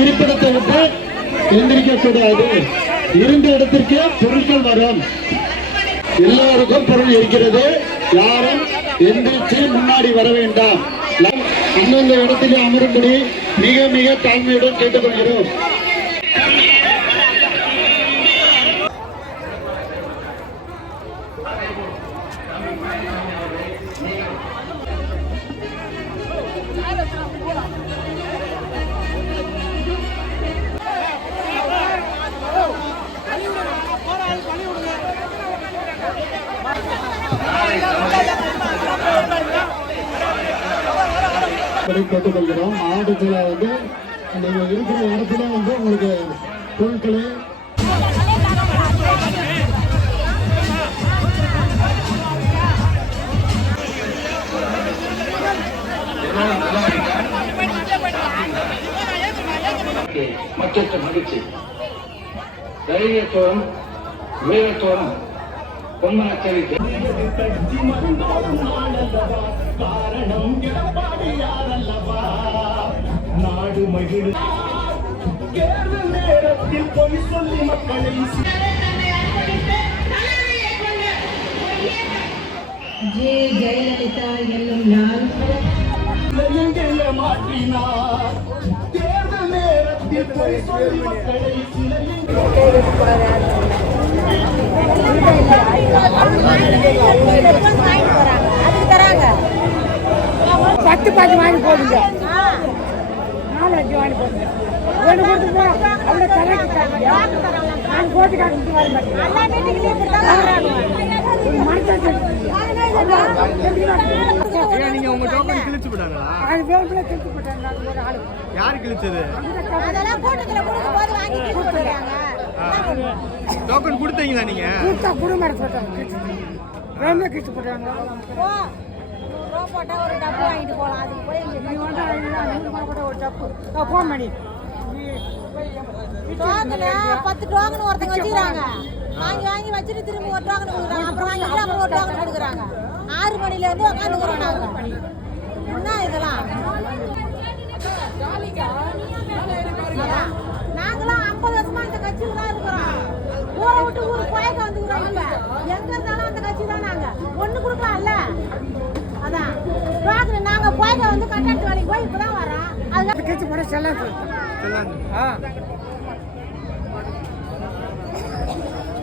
இருப்பிடத்தை விட்டு எந்திரிக்க கூடாது. இருந்த இடத்திற்கு பொருட்கள் வரும். எல்லோருக்கும் பொருள் இருக்கிறது. யாரும் எந்திரிச்சு முன்னாடி வர வேண்டாம். அந்தந்த இடத்திலே அமரும்படி மிக மிக தாழ்மையுடன் கேட்டுக்கொள்கிறோம். படி கேட்டுக்கொள்கிறோம். மாவட்டத்தில் வந்து நீங்கள் இருக்கிற இடத்துல வந்து உங்களுக்கு பொருட்களை மற்றற்ற மகிழ்ச்சி. தைரியத்தோடும் வீரத்தோடும் பொன்மனத்தை நாடு மகிழ் தேர்தல் நேரத்தில் பொய் சொல்லி மக்களை ஜே ஜெயலலிதா என்னும் நான் சிலையங்களை மாற்றினார் தேர்தல் நேரத்தில் பொய் சொல்லி மக்களை சிலையங்களை பத்து பாஞ்சு வாங்கி போடுங்க. நாலு அஞ்சு வாங்கி போடுங்க. ஒன்று கொடுத்து போ. அவங்க கரெக்ட் காட்டுங்க நான் போட்டு காட்டு வர மாட்டேன் நீங்க உங்க டோக்கன் கிழிச்சு விட்டாங்களா அது வேணும்ல திருப்பி போட்டாங்க. ஒரு ஆளு. யாரு கிழிச்சது? அதெல்லாம் கூட்டத்துல கொடுக்கும்போது வாங்கி கொடுத்துறாங்க டோக்கன் கொடுத்தீங்களா நீங்க? போட்டாங்க கிழிச்சு வேணுமே கிழிச்சு போட்டாங்க போ. ரூபா போட்டா ஒரு டப்பு வாங்கிட்டு போலாம். அதுக்கு போய் இங்க நீ வந்து ஐநூறு ரூபா கூட ஒரு டப்பு. ஃபோன் பண்ணி டோக்கனு பத்து டோக்கன் ஒருத்தங்க வச்சுக்கிறாங்க. வாங்கி வாங்கி வச்சுட்டு திரும்பி ஒரு டோக்கன் கொடுக்குறாங்க. அப்புறம் வாங்கிட்டு அப்புறம் ஒரு டோக்கன் கொடுக்குறாங்க. ஆறு மணில இருந்து உட்காந்துக்கிறோம் நாங்க. என்ன இதெல்லாம். நாங்களாம் ஐம்பது வருஷமா இந்த கட்சியில ஊரை விட்டு ஊருக்கு குழைக்க வந்துக்கிறோம் இப்ப. எங்க இருந்தாலும் அந்த கட்சி தான் நாங்க. ஒண்ணு கொடுக்கலாம்ல? அதான். டோக்கன் நாங்க குழைக்க வந்து கட்டாட்டு வேலைக்கு போய் இப்பதான் வரோம் அதுக்கு கிழிச்சு போட சொல்லாங்க ஆ.